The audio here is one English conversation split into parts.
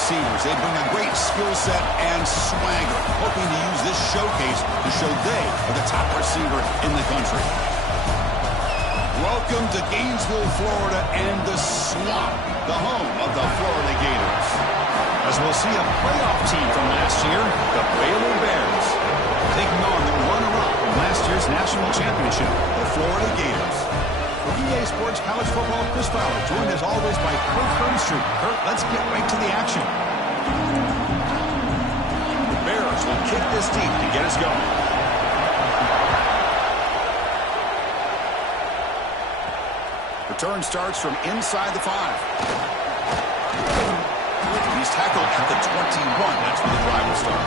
receivers. They bring a great skill set and swagger, hoping to use this showcase to show they are the top receiver in the country. Welcome to Gainesville, Florida, and the Swamp, the home of the Florida Gators. As we'll see a playoff team from last year, the Baylor Bears, taking on the runner-up from last year's national championship, the Florida Gators. For EA Sports College Football, Chris Fowler, joined as always by Kirk Herbstreit. Kirk, let's get right to the action. The Bears will kick this deep to get us going. Return starts from inside the 5. He's tackled at the 21. That's where the drive will start.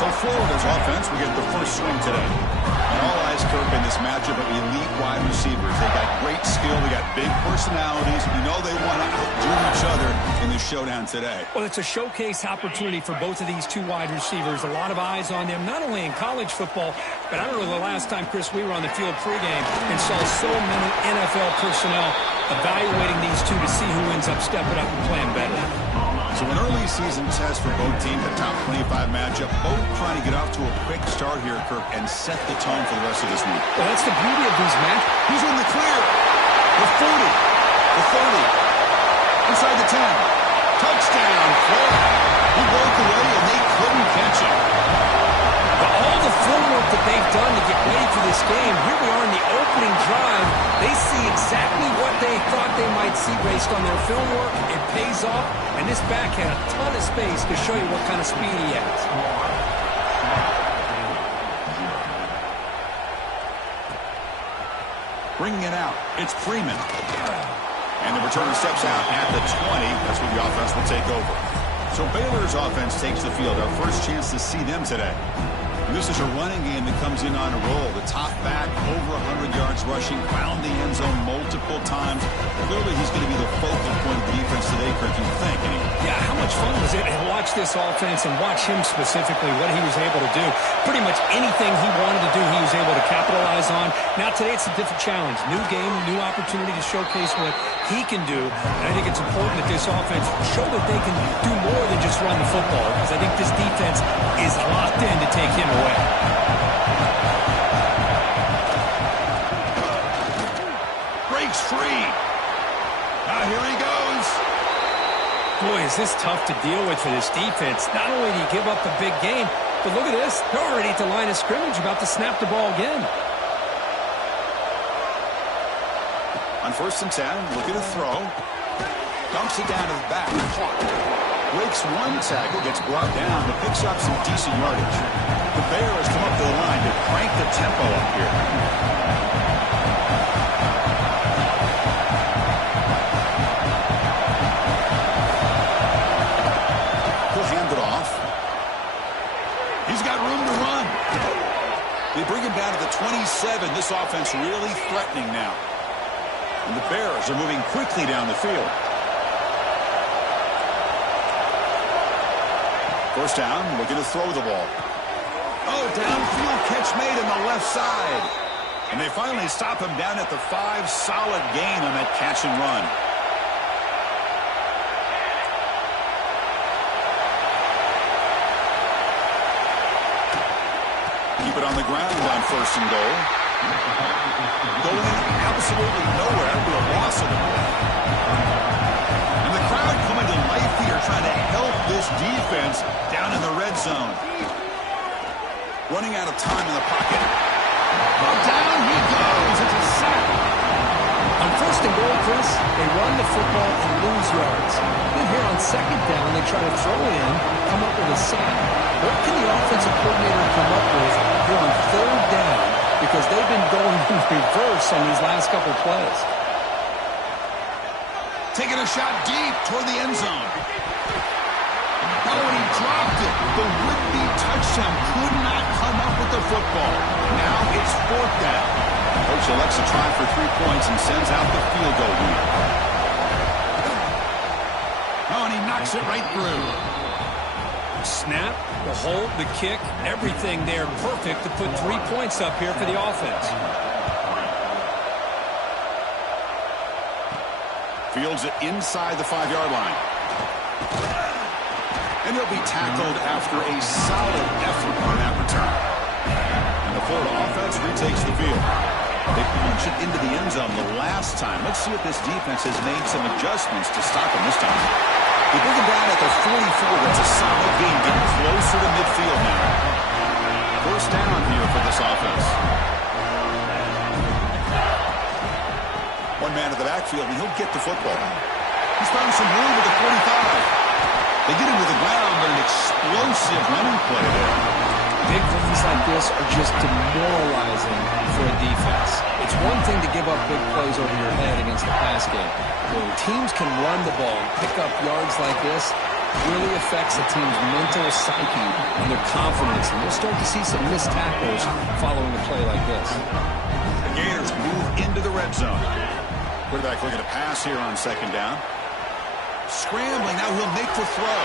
So Florida's offense will get the first swing today. And all eyes, Kirk, in this matchup of elite wide receivers. They got great skill. They got big personalities. You know they want to outdo each other in this showdown today. Well, it's a showcase opportunity for both of these two wide receivers. A lot of eyes on them, not only in college football, but I remember the last time, Chris, we were on the field pregame and saw so many NFL personnel evaluating these two to see who ends up stepping up and playing better. So an early season test for both teams, a top 25 matchup, both trying to get off to a quick start here, Kirk, and set the tone for the rest of this week. Well, that's the beauty of these matches. He's in the clear. The 40, the 30, inside the 10. Touchdown, Florida. He broke away, and they couldn't catch him. But all the footwork that they've done to get ready for this game, here we are in the opening drive. They see exactly what they thought they might see based on their film work. It pays off, and this back had a ton of space to show you what kind of speed he has. Bringing it out, it's Freeman. And the returner steps out at the 20. That's where the offense will take over. So Baylor's offense takes the field. Our first chance to see them today. And this is a running game that comes in on a roll. The top back, over 100 yards rushing, found the end zone multiple times. Clearly, he's going to be the focal point of the defense today, Kirk, you think, anyway. Yeah, how much fun was it to watch this offense and watch him specifically, what he was able to do. Pretty much anything he wanted to do, he was able to capitalize on. Now, today, it's a different challenge. New game, new opportunity to showcase what he can do. And I think it's important that this offense show that they can do more than just run the football, because I think this defense is locked in to take him away. Breaks free. Now here he goes. Boy, is this tough to deal with for this defense. Not only do you give up a big game, but look at this. They're already at the line of scrimmage, about to snap the ball again. On 1st and 10, look at a throw. Dumps it down to the back. Breaks one tackle, gets brought down, but picks up some decent yardage. The Bears come up to the line to crank the tempo up here. He'll hand it off. He's got room to run. They bring him down to the 27. This offense really threatening now. And the Bears are moving quickly down the field. First down, looking to throw the ball. Oh, downfield catch made on the left side. And they finally stop him down at the 5. Solid gain on that catch and run. Keep it on the ground on 1st and goal. Going absolutely nowhere with a loss of the ball. And the crowd coming to life here, trying to help this defense down in the red zone. Running out of time in the pocket. Oh, down he goes. It's a sack. On 1st and goal, Chris, they run the football and lose yards. Then here on 2nd down, they try to throw it in, come up with a sack. What can the offensive coordinator come up with here on 3rd down? Because they've been going in reverse on these last couple plays. Taking a shot deep toward the end zone. Oh, and he dropped it. The would-be touchdown could not come up with the football. Now it's 4th down. Coach elects to try for 3 points and sends out the field goal unit. Oh, and he knocks it right through. Snap, the hold, the kick, everything there perfect to put 3 points up here for the offense. Fields it inside the 5-yard line. And he'll be tackled after a solid effort on that return. And the Florida offense retakes the field. They punch it into the end zone the last time. Let's see if this defense has made some adjustments to stop him this time. They bring him down at the 44. That's a solid gain, getting closer to midfield now. First down here for this offense. One man to the backfield, and he'll get the football. He's found some room at the 45. They get him to the ground, but an explosive running play there. Big runs like this are just demoralizing for a defense. It's one thing to give up big plays over your head against the pass game. When teams can run the ball and pick up yards like this, it really affects the team's mental psyche and their confidence. And we'll start to see some missed tackles following a play like this. The Gators move into the red zone. Quarterback looking to pass here on second down. Scrambling, now he'll make the throw.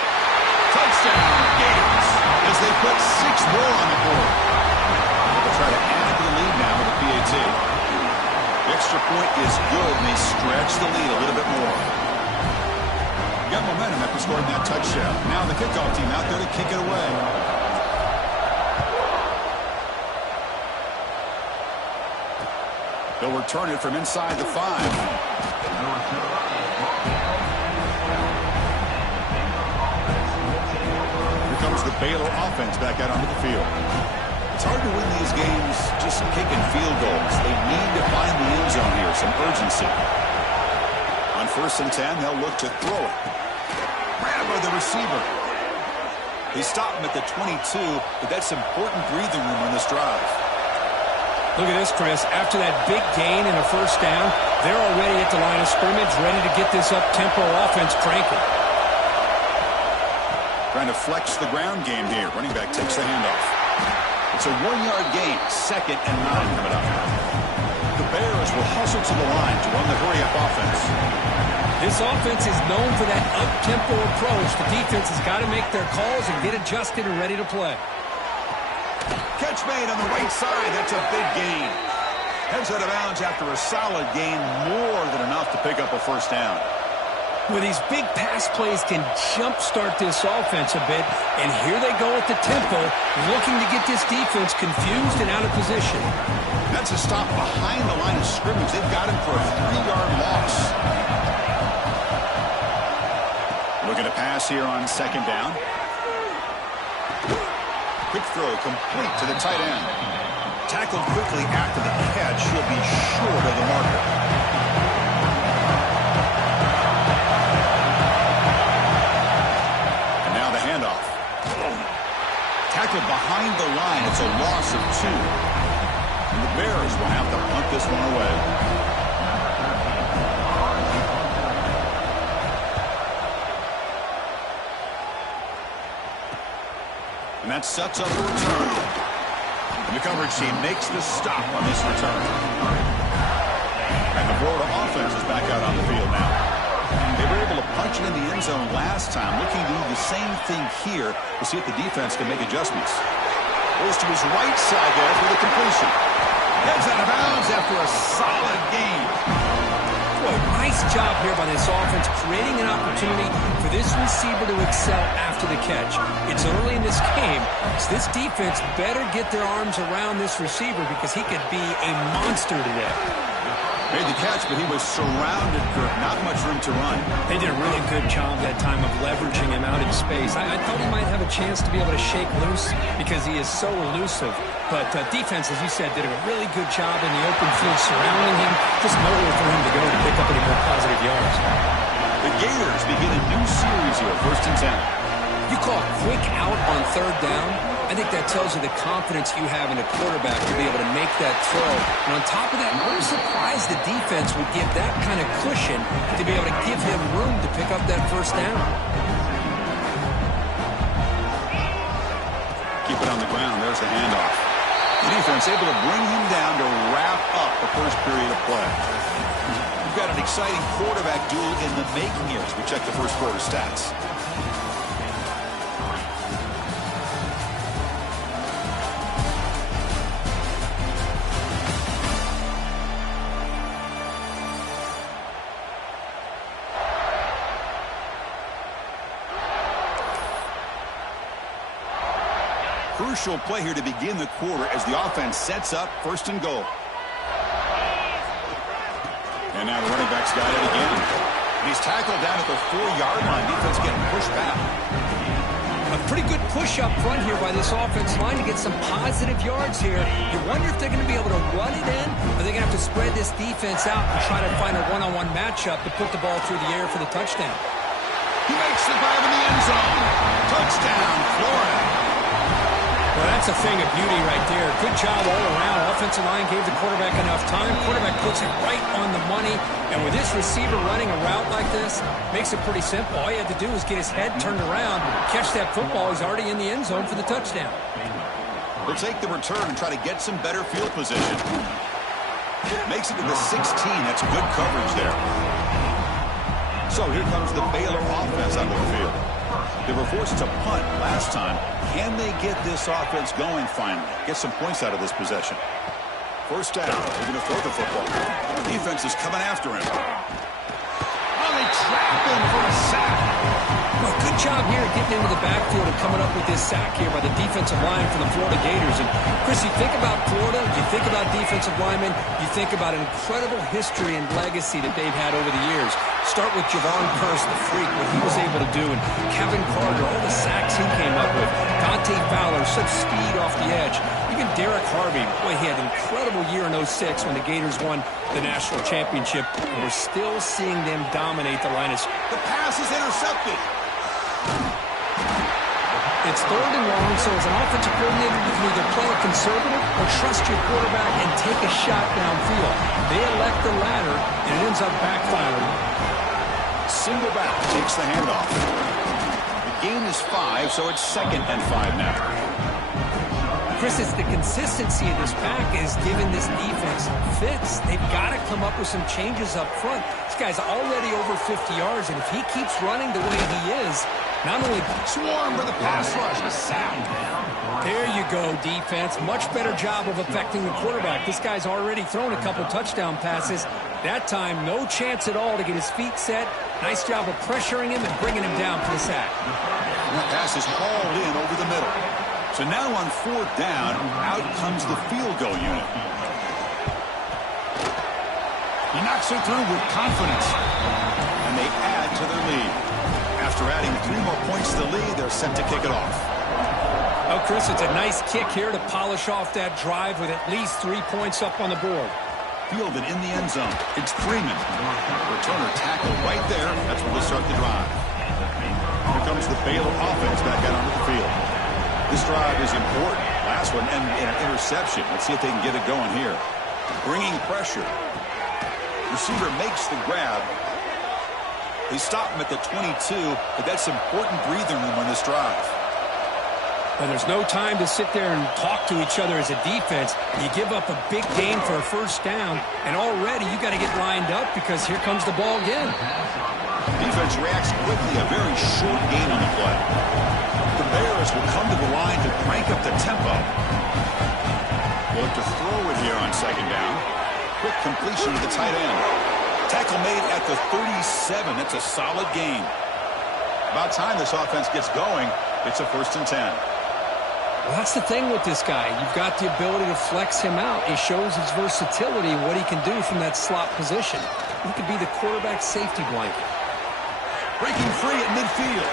Touchdown, Gators, as they put 6 more on the board. They'll try to add to the lead now with a PAT. The extra point is good, and they stretch the lead a little bit more. Got momentum after scoring that touchdown. Now the kickoff team out there to kick it away. They'll return it from inside the 5. The Baylor offense back out onto the field. It's hard to win these games just kicking field goals. They need to find the end zone here, some urgency. On 1st and 10, they'll look to throw it. Ran by the receiver. They stop him at the 22, but that's important breathing room on this drive. Look at this, Chris. After that big gain and a first down, they're already at the line of scrimmage, ready to get this up-tempo offense cranking. Trying to flex the ground game here. Running back takes the handoff. It's a 1-yard gain. 2nd and 9 coming up. The Bears will hustle to the line to run the hurry-up offense. This offense is known for that up-tempo approach. The defense has got to make their calls and get adjusted and ready to play. Catch made on the right side. That's a big gain. Heads out of bounds after a solid gain. More than enough to pick up a first down. Well, these big pass plays can jumpstart this offense a bit, and here they go at the tempo, looking to get this defense confused and out of position. That's a stop behind the line of scrimmage. They've got him for a 3-yard loss. Looking to pass here on second down. Quick throw complete to the tight end. Tackled quickly after the catch. He'll be short of the marker. Tackled behind the line. It's a loss of 2. And the Bears will have to punt this one away. And that sets up a return. And the coverage team makes the stop on this return. And the Florida offense is back out on the field now. They were able to punch it in the end zone last time, looking to do the same thing here to see if the defense can make adjustments. Goes to his right side there for the completion. Heads out of bounds after a solid gain. Boy, nice job here by this offense, creating an opportunity for this receiver to excel after the catch. It's early in this game, so this defense better get their arms around this receiver because he could be a monster today. Made the catch, but he was surrounded for not much room to run. They did a really good job that time of leveraging him out in space. I thought he might have a chance to be able to shake loose because he is so elusive. But defense, as you said, did a really good job in the open field surrounding him. Just nowhere for him to go to pick up any more positive yards. The Gators begin a new series here, 1st and 10. You call a quick out on 3rd down. I think that tells you the confidence you have in a quarterback to be able to make that throw. And on top of that, I'm surprised the defense would give that kind of cushion to be able to give him room to pick up that first down. Keep it on the ground. There's the handoff. The defense able to bring him down to wrap up the first period of play. We've got an exciting quarterback duel in the making here as we check the first quarter stats. crucial play here to begin the quarter as the offense sets up 1st and goal. And now the running back's got it again. And he's tackled down at the 4-yard line. Defense getting pushed back. A pretty good push up front here by this offense line to get some positive yards here. You wonder if they're going to be able to run it in, or they're going to have to spread this defense out and try to find a one-on-one matchup to put the ball through the air for the touchdown. He makes the grab in the end zone. Touchdown, Florida. Well, that's a thing of beauty right there. Good job all around. Offensive line gave the quarterback enough time. Quarterback puts it right on the money. And with this receiver running a route like this, makes it pretty simple. All you had to do was get his head turned around, catch that football. He's already in the end zone for the touchdown. They'll take the return and try to get some better field position. Makes it to the 16. That's good coverage there. So here comes the Baylor offense on the field. They were forced to punt last time. Can they get this offense going finally? Get some points out of this possession. 1st down. They're going to throw the football. The defense is coming after him. Oh, they trap him for a sack. Well, good job here getting into the backfield and coming up with this sack here by the defensive line for the Florida Gators. And, Chris, you think about Florida, you think about defensive linemen, you think about an incredible history and legacy that they've had over the years. Start with Javon Kearse, the freak, what he was able to do, and Kevin Carter, all the sacks he came up with. Dante Fowler, such speed off the edge. Even Derek Harvey, boy, he had an incredible year in 06 when the Gators won the national championship. And we're still seeing them dominate the line. The pass is intercepted. It's 3rd and long, so as an offensive coordinator, you can either play it conservative or trust your quarterback and take a shot downfield. They elect the latter, and it ends up backfiring. Single back takes the handoff. The gain is 5, so it's 2nd and 5 now. Chris, it's the consistency of this pack is giving this defense fits. They've got to come up with some changes up front. This guy's already over 50 yards, and if he keeps running the way he is, not only swarm for the pass rush, a sack. There you go, defense. Much better job of affecting the quarterback. This guy's already thrown a couple touchdown passes. That time, no chance at all to get his feet set. Nice job of pressuring him and bringing him down for the sack. And that pass is hauled in over the middle. So now on 4th down, out comes the field goal unit. He knocks it through with confidence. And they add to their lead. After adding 3 more points to the lead, they're set to kick it off. Oh, Chris, it's a nice kick here to polish off that drive with at least 3 points up on the board. Fielded in the end zone. It's Freeman. Returner tackle right there. That's where they start the drive. Here comes the Baylor offense back out onto the field. This drive is important. Last one and an interception. Let's see if they can get it going here. Bringing pressure. Receiver makes the grab. They stop him at the 22, but that's important breathing room on this drive. Well, there's no time to sit there and talk to each other as a defense. You give up a big gain for a 1st down, and already you got to get lined up because here comes the ball again. Defense reacts quickly, a very short gain on the play. The Bears will come to the line to crank up the tempo. They'll look to throw it here on 2nd down. Quick completion to the tight end. Tackle made at the 37. That's a solid gain. About time this offense gets going. It's a 1st and 10. Well, that's the thing with this guy. You've got the ability to flex him out. He shows his versatility and what he can do from that slot position. He could be the quarterback safety blanket. Breaking free at midfield.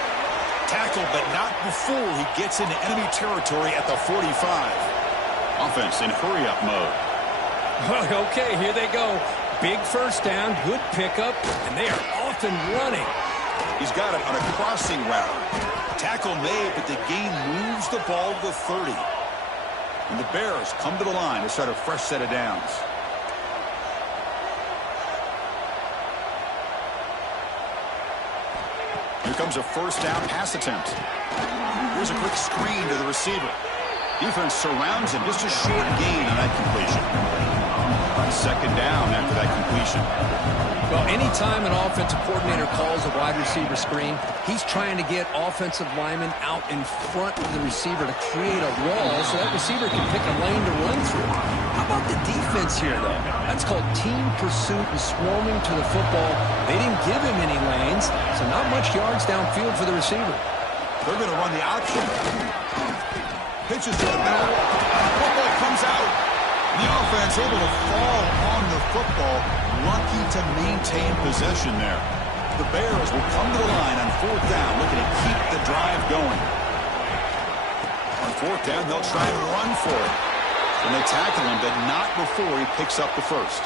Tackled, but not before he gets into enemy territory at the 45. Offense in hurry-up mode. Well, okay, here they go. Big 1st down, good pickup, and they are off and running. He's got it on a crossing route. Tackle made, but the gain moves the ball to the 30. And the Bears come to the line to start a fresh set of downs. Here comes a 1st down pass attempt. Here's a quick screen to the receiver. Defense surrounds him. Just a short gain on that completion. 2nd down after that completion. Well, anytime an offensive coordinator calls a wide receiver screen, he's trying to get offensive linemen out in front of the receiver to create a wall so that receiver can pick a lane to run through. How about the defense here, though? That's called team pursuit and swarming to the football. They didn't give him any lanes, so not much yards downfield for the receiver. They're going to run the option. Pitches to the middle. Football comes out. The offense able to fall on the football. Lucky to maintain possession there. The Bears will come to the line on 4th down, looking to keep the drive going. On 4th down, they'll try and run for it. And they tackle him, but not before he picks up the first.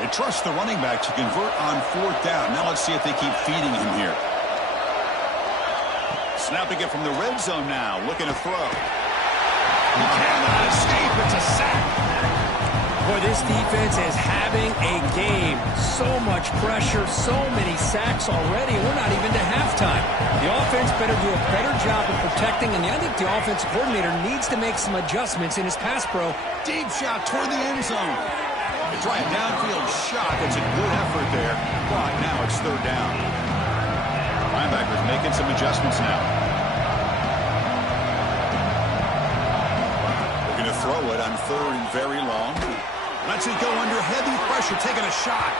They trust the running back to convert on 4th down. Now let's see if they keep feeding him here. Snapping it from the red zone now, looking to throw. He cannot escape. It's a sack. Boy, this defense is having a game. So much pressure, so many sacks already. We're not even to halftime. The offense better do a better job of protecting, and I think the offensive coordinator needs to make some adjustments in his pass pro. Deep shot toward the end zone. They try a downfield shot. That's a good effort there. But now it's 3rd down. Linebackers making some adjustments now. Looking to throw it on 3rd and very long. Lets it go under heavy pressure, taking a shot.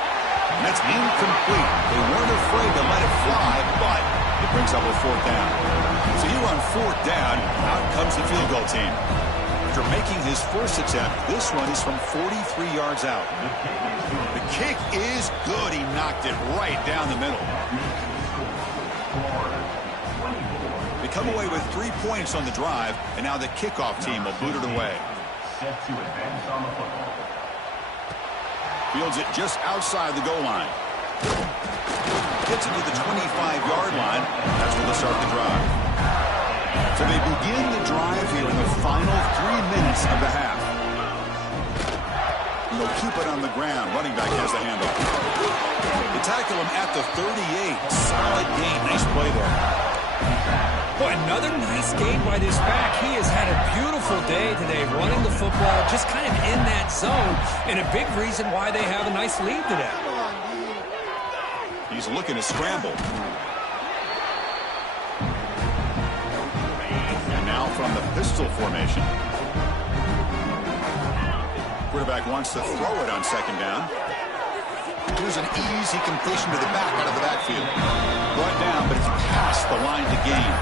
And that's incomplete. They weren't afraid to let it fly, but it brings up a 4th down. So here on 4th down, out comes the field goal team. After making his first attempt, this one is from 43 yards out. The kick is good. He knocked it right down the middle. They come away with 3 points on the drive, and now the kickoff team will boot it away. Fields it just outside the goal line. Gets it to the 25-yard line. That's where they'll start the drive. So they begin the drive here in the final 3 minutes of the half. And they'll keep it on the ground. Running back has the handoff. They tackle him at the 38. Solid gain. Nice play there. Boy, another nice game by this back. He has had a beautiful day today running the football, just kind of in that zone, and a big reason why they have a nice lead today. He's looking to scramble. And now from the pistol formation. Quarterback wants to throw it on 2nd down. Here's an easy completion to the back out of the backfield. Brought down, but it's past the line to gain.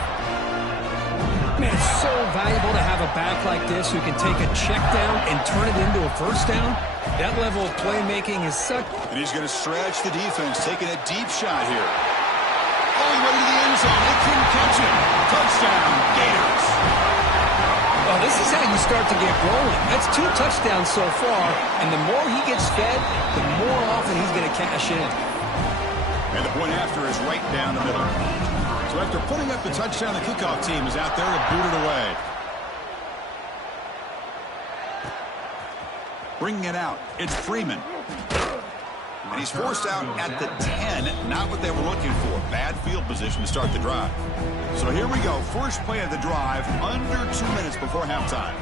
Man, it's so valuable to have a back like this who can take a check down and turn it into a 1st down. That level of playmaking is such... And he's going to stretch the defense, taking a deep shot here. Oh, he went into the end zone. They couldn't catch him. Touchdown, Gators. Well, this is how you start to get rolling. That's 2 touchdowns so far, and the more he gets fed, the more often he's going to cash in. And the point after is right down the middle. So after putting up the touchdown, the kickoff team is out there to boot it away. Bringing it out, it's Freeman. And he's forced out at the 10, not what they were looking for. Bad field position to start the drive. So here we go, first play of the drive, under 2 minutes before halftime.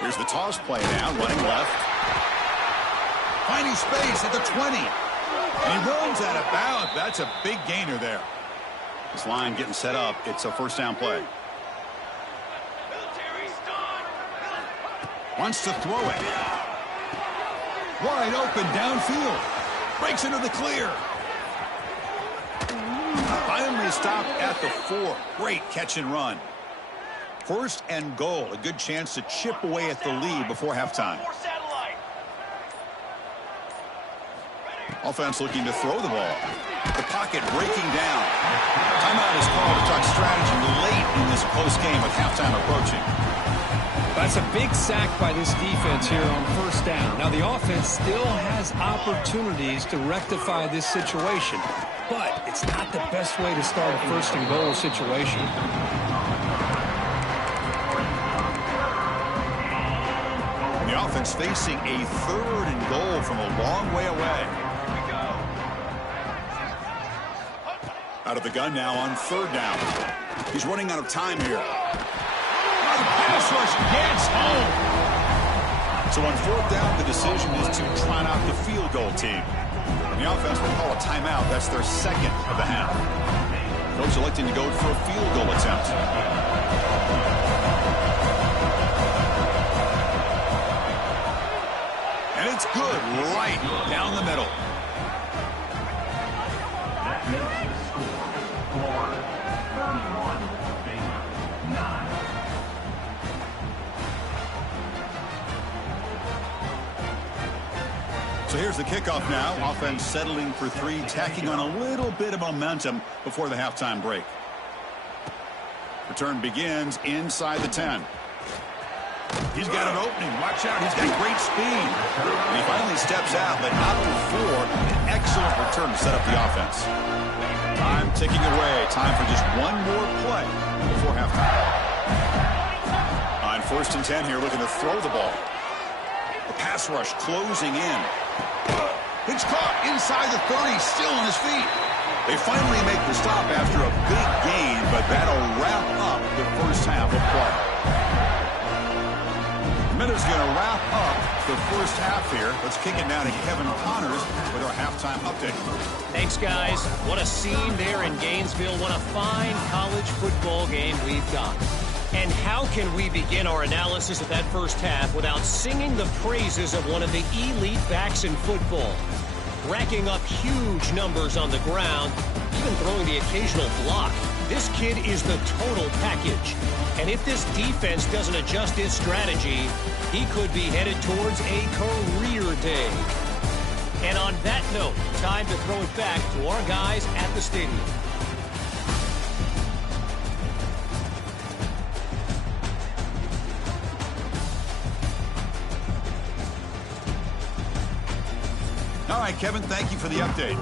Here's the toss play now, running left. Finding space at the 20. And he runs out of bounds. That's a big gainer there. This line getting set up. It's a 1st down play. Wants to throw it. Wide open downfield. Breaks into the clear. Finally stopped at the 4. Great catch and run. 1st and goal. A good chance to chip away at the lead before halftime. Offense looking to throw the ball. The pocket breaking down. Timeout is called to talk strategy late in this close game with halftime approaching. That's a big sack by this defense here on 1st down. Now, the offense still has opportunities to rectify this situation, but it's not the best way to start a 1st and goal situation. The offense facing a 3rd and goal from a long way away. Out of the gun now on 3rd down. He's running out of time here. The pass rush gets home. So on 4th down, the decision is to trot out the field goal team. And the offense will call a timeout. That's their 2nd of the half. Coach electing to go for a field goal attempt. And it's good right down the middle. Here's the kickoff now. Offense settling for 3, tacking on a little bit of momentum before the halftime break. Return begins inside the 10. He's got an opening. Watch out. He's got great speed. And he finally steps out, but not before an excellent return to set up the offense. Time ticking away. Time for just one more play before halftime. On 1st and 10 here, looking to throw the ball. The pass rush closing in. It's caught inside the 30, still on his feet. They finally make the stop after a big gain, but that'll wrap up the first half of play. Minutes going to wrap up the first half here. Let's kick it now to Kevin Connors with our halftime update. Thanks, guys. What a scene there in Gainesville. What a fine college football game we've got. And how can we begin our analysis of that first half without singing the praises of one of the elite backs in football? Racking up huge numbers on the ground, even throwing the occasional block. This kid is the total package. And if this defense doesn't adjust its strategy, he could be headed towards a career day. And on that note, time to throw it back to our guys at the stadium. All right, Kevin, thank you for the update.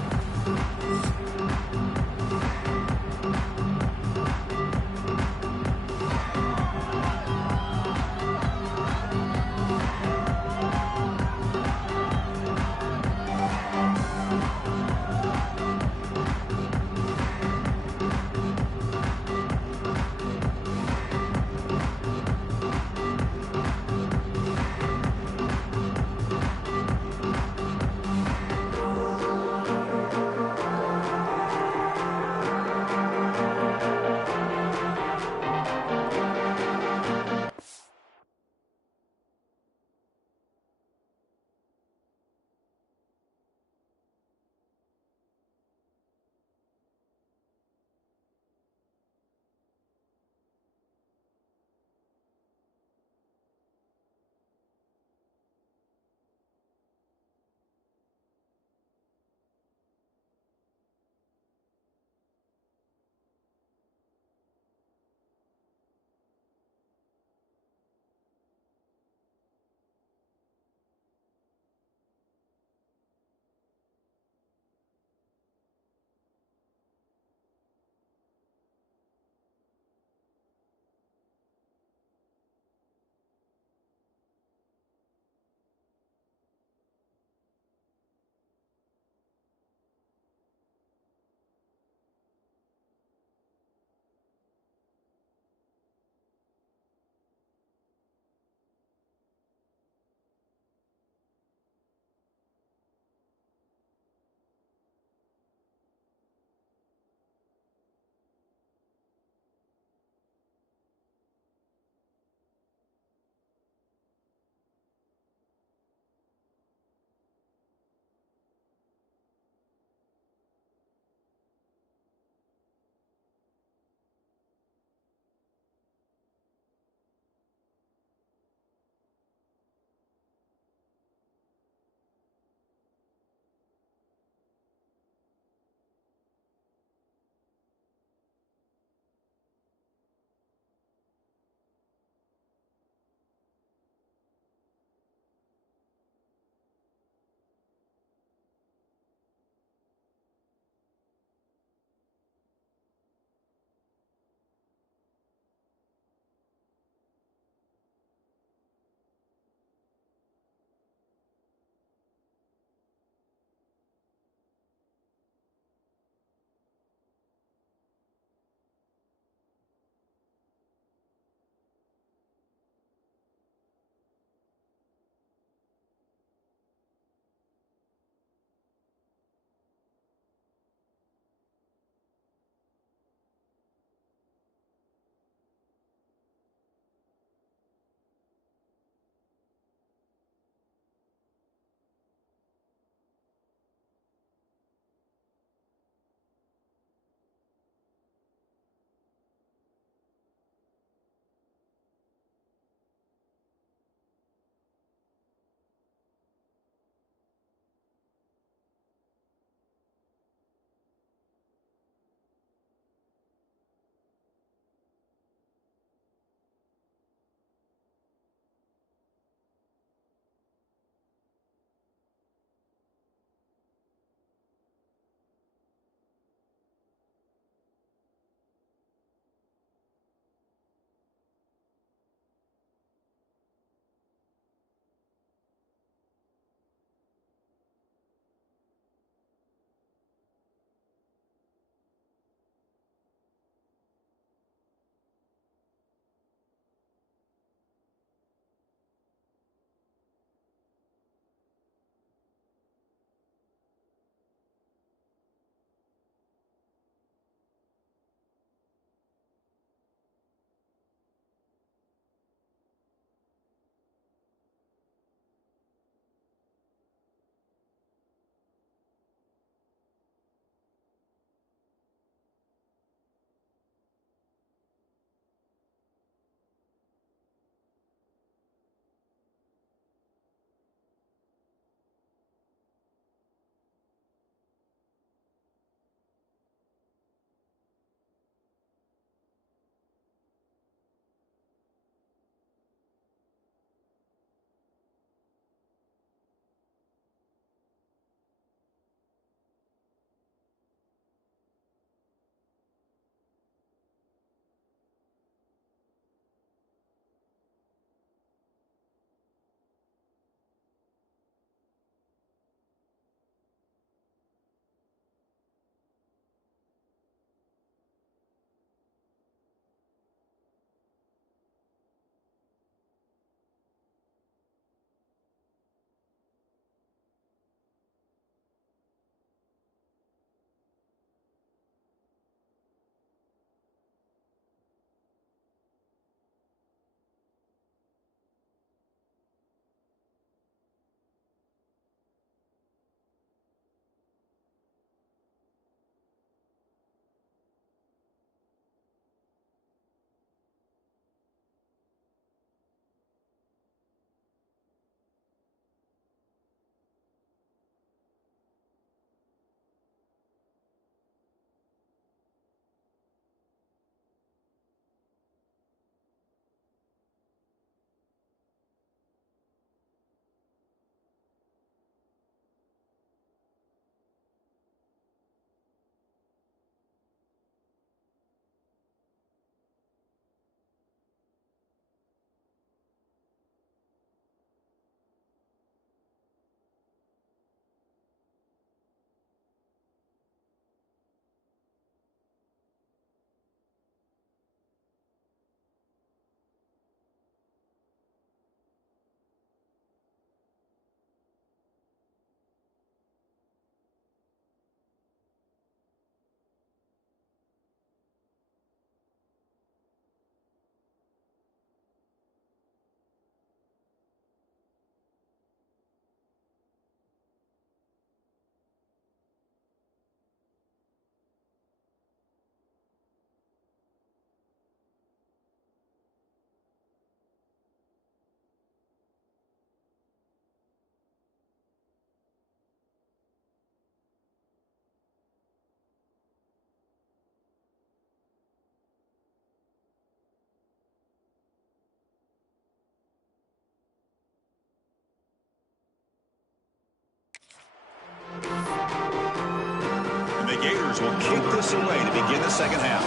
Baylor's will kick this away to begin the second half.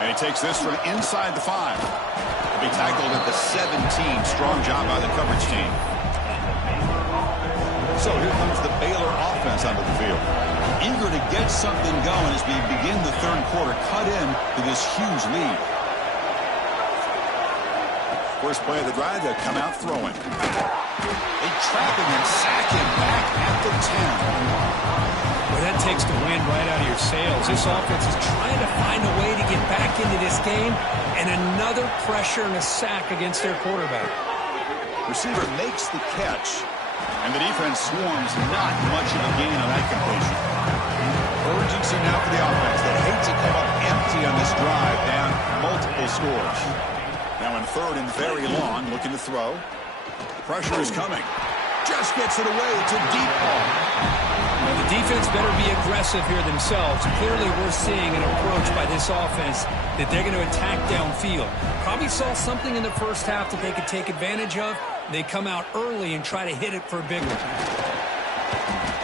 And he takes this from inside the 5. He'll be tackled at the 17. Strong job by the coverage team. So here comes the Baylor offense onto the field. Eager to get something going as we begin the third quarter. Cut in to this huge lead. First play of the drive, they'll come out throwing. They trap him and sack him back at the 10. Well, that takes the wind right out of your sails. This offense is trying to find a way to get back into this game, and another pressure and a sack against their quarterback. Receiver makes the catch, and the defense swarms. Not much of a gain on that completion. Urgency now for the offense. They hate to come up empty on this drive, down multiple scores. Now in third and very long, looking to throw. Pressure is coming. Just gets it away. It's a deep ball. Well, the defense better be aggressive here themselves. Clearly we're seeing an approach by this offense that they're going to attack downfield. Probably saw something in the first half that they could take advantage of. They come out early and try to hit it for a big one.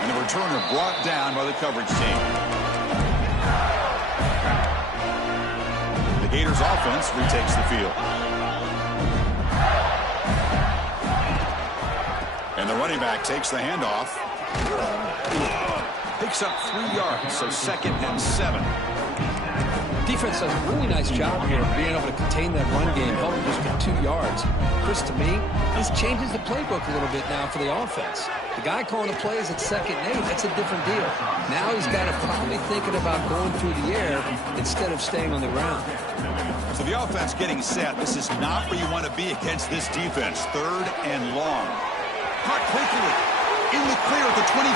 And the returner brought down by the coverage team. The Gators offense retakes the field. And the running back takes the handoff. Picks up 3 yards, so 2nd and 7. Defense does a really nice job here of being able to contain that run game, helping just get 2 yards. Chris, to me, this changes the playbook a little bit now for the offense. The guy calling the plays at 2nd and 8, that's a different deal. Now he's got to probably thinking about going through the air instead of staying on the ground. So the offense getting set. This is not where you want to be against this defense. 3rd and long. Caught quickly. In the clear at the 25.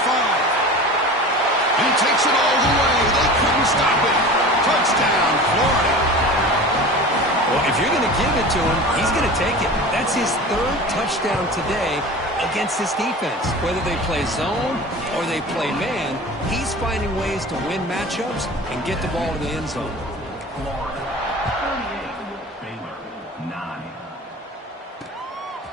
And he takes it all the way. They couldn't stop it. Touchdown, Florida. Well, if you're going to give it to him, he's going to take it. That's his 3rd touchdown today against this defense. Whether they play zone or they play man, he's finding ways to win matchups and get the ball to the end zone.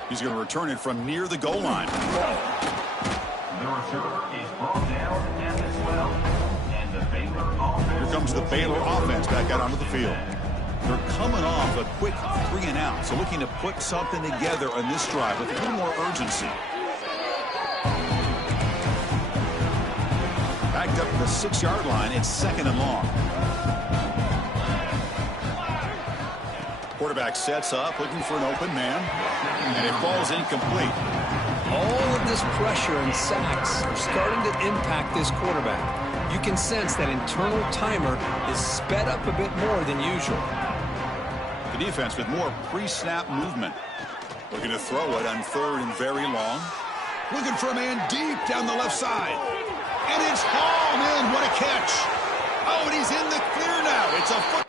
He's going to return it from near the goal line. The return is brought down at the 12. And the Baylor offense. Here comes the Baylor offense back out onto the field. They're coming off a quick 3 and out, so looking to put something together on this drive with a little more urgency. Backed up to the 6-yard line. It's 2nd and long. Quarterback sets up, looking for an open man, and it falls incomplete. All of this pressure and sacks are starting to impact this quarterback. You can sense that internal timer is sped up a bit more than usual. The defense with more pre-snap movement. Looking to throw it on 3rd and very long. Looking for a man deep down the left side. And it's Hall, man, what a catch. Oh, and he's in the clear now. It's a foot.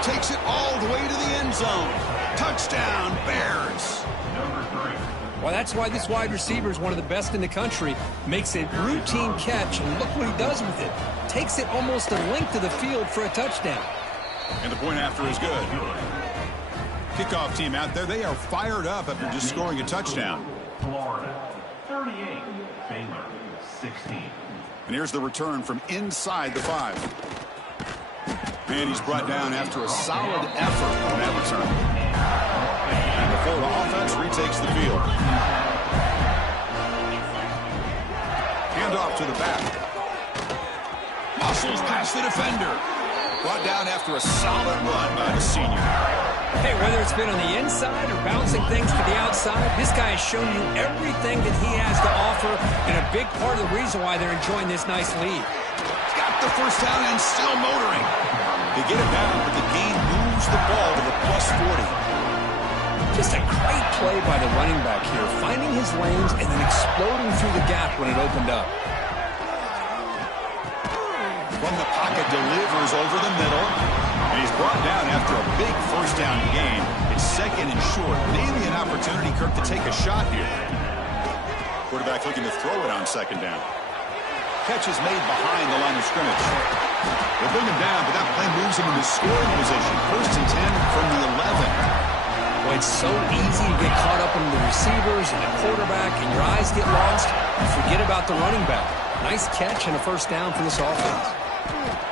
Takes it all the way to the end zone. Touchdown, Bears. Well, that's why this wide receiver is one of the best in the country. Makes a routine catch, and look what he does with it. Takes it almost a length of the field for a touchdown. And the point after is good. Kickoff team out there, they are fired up after just scoring a touchdown. Florida, 38. Baylor, 16. And here's the return from inside the 5. And he's brought down after a solid effort on that return. And the Florida offense retakes the field. Handoff to the back. Muscles past the defender. Brought down after a solid run by the senior. Hey, whether it's been on the inside or bouncing things to the outside, this guy has shown you everything that he has to offer, and a big part of the reason why they're enjoying this nice lead. He's got the first down and still motoring. They get it down, but the gain moves the ball to the +40. Just a great play by the running back here, finding his lanes and then exploding through the gap when it opened up. From the pocket, delivers over the middle. And he's brought down after a big first down gain. It's second and short. Maybe an opportunity, Kirk, to take a shot here. Quarterback looking to throw it on second down. Catch is made behind the line of scrimmage. They bring him down, but that play moves him into scoring position. First and 10 from the 11. Well, it's so easy to get caught up in the receivers and the quarterback, and your eyes get lost. You forget about the running back. Nice catch and a first down for this offense.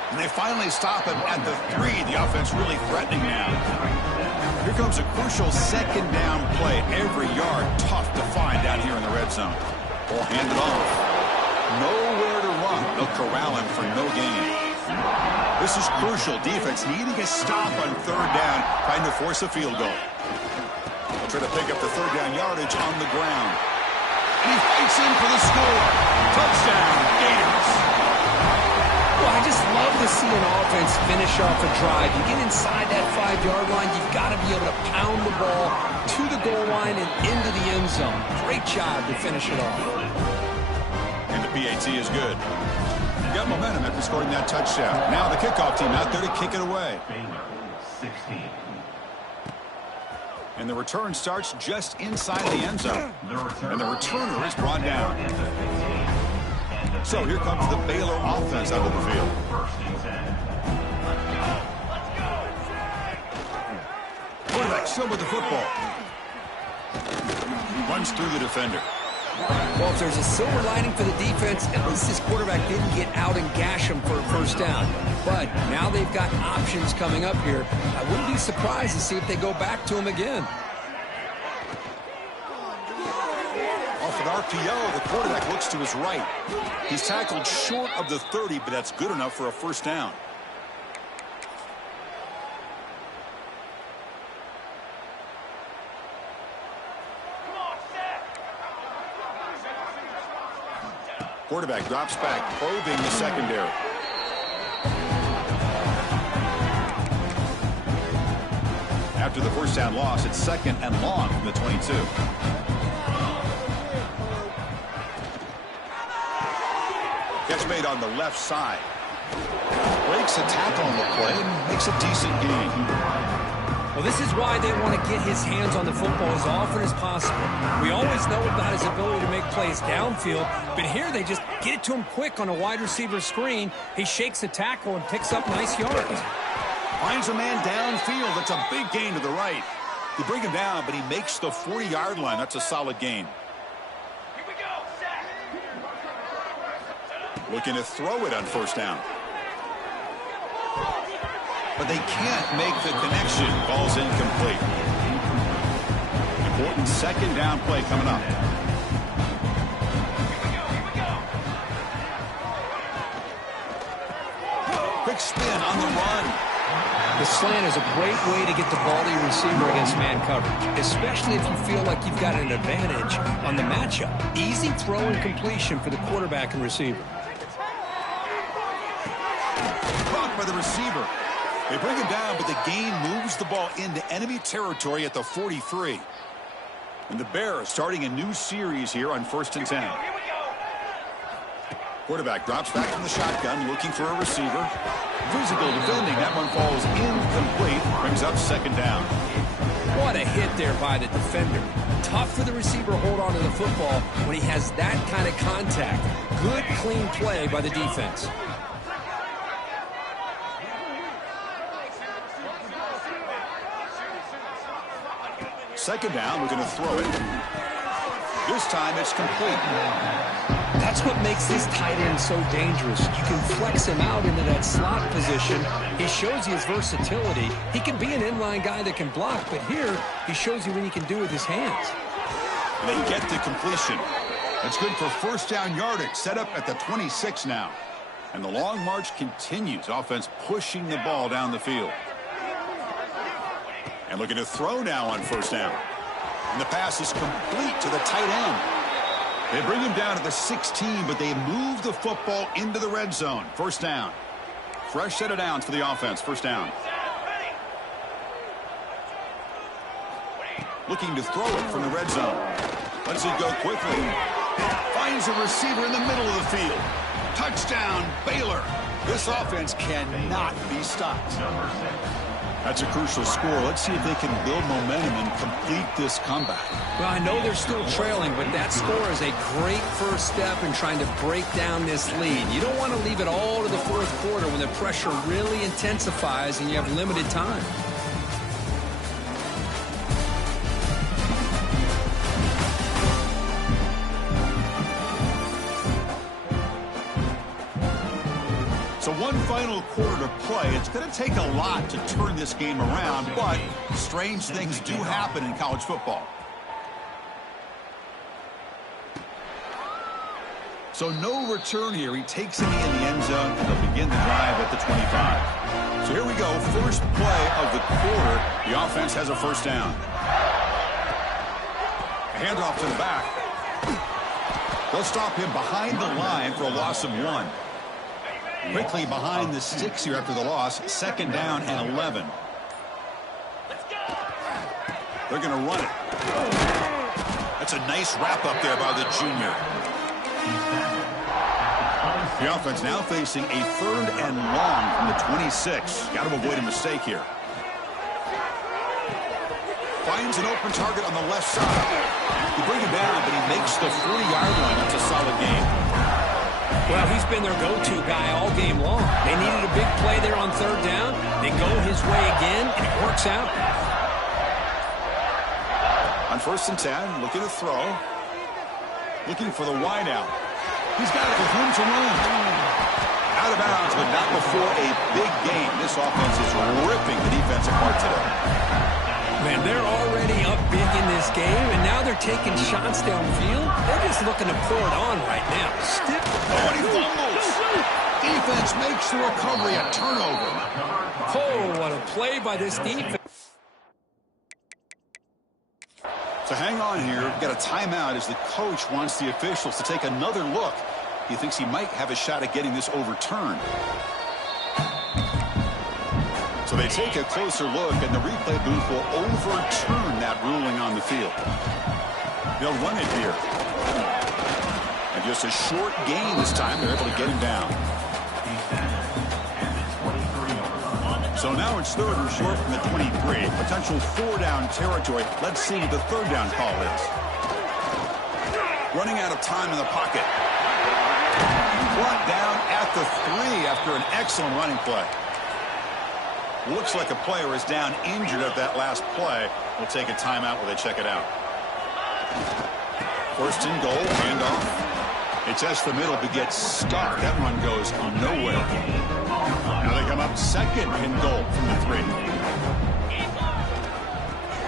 And they finally stop him at the 3. The offense really threatening now. Here comes a crucial second down play. Every yard tough to find down here in the red zone. Ball handed off. Nowhere to run. They'll corral him for no gain. This is crucial. Defense needing a stop on third down, trying to force a field goal. They'll try to pick up the third down yardage on the ground. And he fights in for the score. Touchdown, Gators. Well, I just love to see an offense finish off a drive. You get inside that 5-yard line, you've got to be able to pound the ball to the goal line and into the end zone. Great job to finish it off. And the PAT is good. Got momentum after scoring that touchdown. Now the kickoff team out there to kick it away. 16. And the return starts just inside the end zone. And the returner is brought down. So here comes the Baylor offense out of the field. Quarterback still with the football. Runs through the defender. Well, if there's a silver lining for the defense, at least this quarterback didn't get out and gash him for a first down. But now they've got options coming up here. I wouldn't be surprised to see if they go back to him again. Off an RPO, the quarterback looks to his right. He's tackled short of the 30, but that's good enough for a first down. Quarterback drops back, probing the secondary. After the first down loss, it's second and long from the 22. Catch made on the left side. Breaks a tackle on the play and makes a decent gain. Well, this is why they want to get his hands on the football as often as possible. We always know about his ability to make plays downfield, but here they just get it to him quick on a wide receiver screen. He shakes a tackle and picks up nice yards. Finds a man downfield. That's a big gain to the right. You bring him down, but he makes the 40-yard line. That's a solid gain. Looking to throw it on first down. But they can't make the connection. Ball's incomplete. Important second down play coming up. Quick spin on the run. The slant is a great way to get the ball to your receiver against man coverage, especially if you feel like you've got an advantage on the matchup. Easy throw and completion for the quarterback and receiver. Blocked by the receiver. They bring him down, but the gain moves the ball into enemy territory at the 43. And the Bears starting a new series here on 1st and 10. Quarterback drops back from the shotgun, looking for a receiver. Physical defending. That one falls incomplete. Brings up second down. What a hit there by the defender. Tough for the receiver to hold on to the football when he has that kind of contact. Good, clean play by the defense. Second down, we're going to throw it. This time it's complete. That's what makes this tight end so dangerous. You can flex him out into that slot position. He shows you his versatility. He can be an inline guy that can block, but here he shows you what he can do with his hands. They get the completion. That's good for first down yardage. Set up at the 26 now. And the long march continues. Offense pushing the ball down the field. And looking to throw now on first down. And the pass is complete to the tight end. They bring him down to the 16, but they move the football into the red zone. First down. Fresh set of downs for the offense. First down. Looking to throw it from the red zone. Lets it go quickly. Finds a receiver in the middle of the field. Touchdown, Baylor. This offense cannot be stopped. That's a crucial score. Let's see if they can build momentum and complete this comeback. Well, I know they're still trailing, but that score is a great first step in trying to break down this lead. You don't want to leave it all to the fourth quarter when the pressure really intensifies and you have limited time. So one final quarter to play. It's going to take a lot to turn this game around, but strange things do happen in college football. So no return here. He takes it in the end zone, and they'll begin the drive at the 25. So here we go. First play of the quarter. The offense has a first down. A handoff to the back. They'll stop him behind the line for a loss of 1. Quickly behind the sticks here after the loss. Second down and 11. They're going to run it. That's a nice wrap up there by the junior. The offense now facing a third and long from the 26. Got to avoid a mistake here. Finds an open target on the left side. He brings him down, but he makes the 40-yard line. That's a solid game. Well, he's been their go-to guy all game long. They needed a big play there on third down. They go his way again, and it works out. On first and 10, looking to throw. Looking for the wideout. He's got it with room to run. Out of bounds, but not before a big game. This offense is ripping the defense apart today. Man, they're already up big in this game, and now they're taking shots downfield. They're just looking to pour it on right now. Oh, and he fumbles. Defense makes the recovery a turnover. Oh, what a play by this defense. So hang on here. We've got a timeout as the coach wants the officials to take another look. He thinks he might have a shot at getting this overturned. So they take a closer look, and the replay booth will overturn that ruling on the field. They'll run it here. And just a short gain this time. They're able to get him down. So now it's third and short from the 23. Potential 4-down territory. Let's see what the third down call is. Running out of time in the pocket. Brought down at the 3 after an excellent running play. Looks like a player is down injured at that last play. We'll take a timeout while they check it out. First and goal, handoff. They test the middle but gets stuck. That run goes nowhere. Now they come up second and goal from the 3.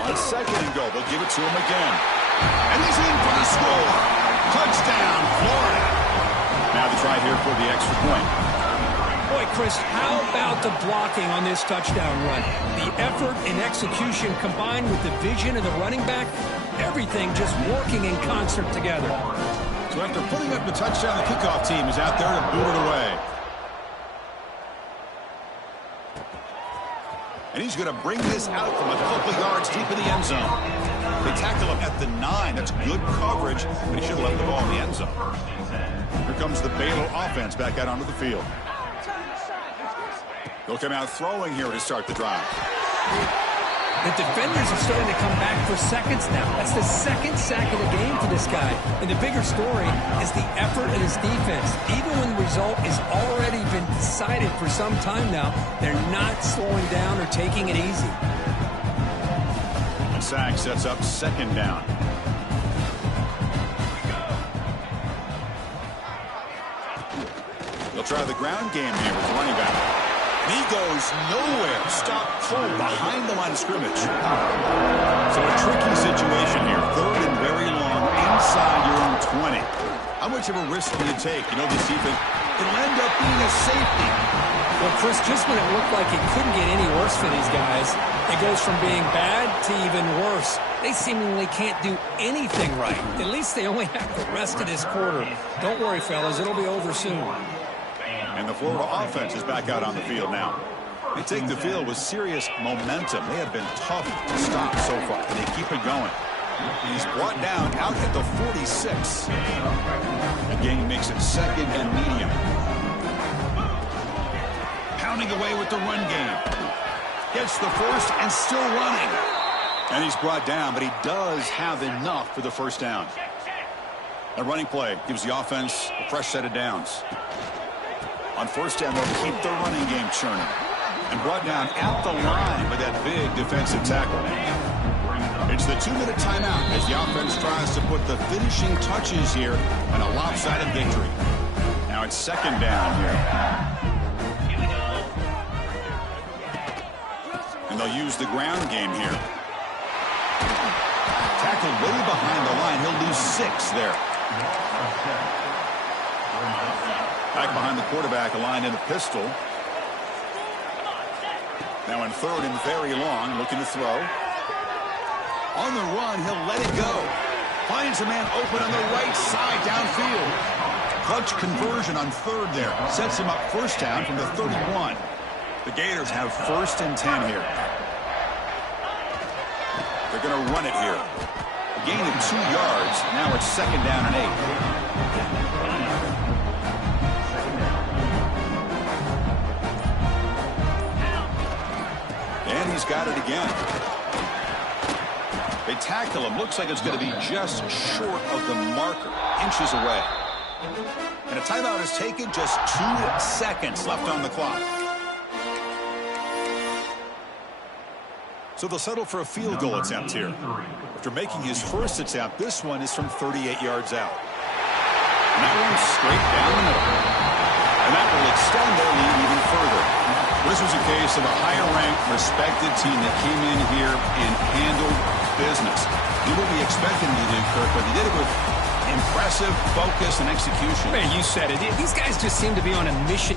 On second and goal, they'll give it to him again. And he's in for the score. Touchdown, Florida. Now the try here for the extra point. Boy, Chris, how about the blocking on this touchdown run? The effort and execution combined with the vision of the running back, everything just working in concert together. So after putting up the touchdown, the kickoff team is out there to boot it away. And he's going to bring this out from a couple yards deep in the end zone. They tackle him at the 9. That's good coverage, but he should have left the ball in the end zone. Here comes the Baylor offense back out onto the field. They'll come out throwing here to start the drive. The defenders are starting to come back for seconds now. That's the second sack of the game for this guy. And the bigger story is the effort of his defense. Even when the result has already been decided for some time now, they're not slowing down or taking it easy. The sack sets up second down. They'll try the ground game here with the running back. He goes nowhere. Stop cold behind the line of scrimmage. So a tricky situation here. Third and very long inside your own 20. How much of a risk do you take? You know, this defense, it'll end up being a safety. Well, Chris, just when it looked like it couldn't get any worse for these guys, it goes from being bad to even worse. They seemingly can't do anything right. At least they only have the rest of this quarter. Don't worry, fellas. It'll be over soon. And the Florida offense is back out on the field now. They take the field with serious momentum. They have been tough to stop so far, and they keep it going. He's brought down out at the 46. The game makes it second and medium. Pounding away with the run game. Gets the first and still running. And he's brought down, but he does have enough for the first down. A running play gives the offense a fresh set of downs. On first down, they'll keep the running game churning. And brought down at the line with that big defensive tackle. It's the 2-minute timeout as the offense tries to put the finishing touches here on a lopsided victory. Now it's second down here. And they'll use the ground game here. Tackled way behind the line. He'll lose 6 there. Back behind the quarterback, aligned in a pistol. Now in third and very long, looking to throw. On the run, he'll let it go. Finds a man open on the right side downfield. Clutch conversion on third there. Sets him up first down from the 31. The Gators have first and 10 here. They're going to run it here. A gain of 2 yards. Now it's second down and 8. And he's got it again. They tackle him. Looks like it's going to be just short of the marker. Inches away. And a timeout is taken. Just 2 seconds left on the clock. So they'll settle for a field goal attempt here. After making his first attempt, this one is from 38 yards out. And that one's straight down the middle. And that will extend their lead even further. This was a case of a higher-ranked, respected team that came in here and handled business. Did what we expected him to do, Kirk, but he did it with impressive focus and execution. Man, you said it. These guys just seem to be on a mission.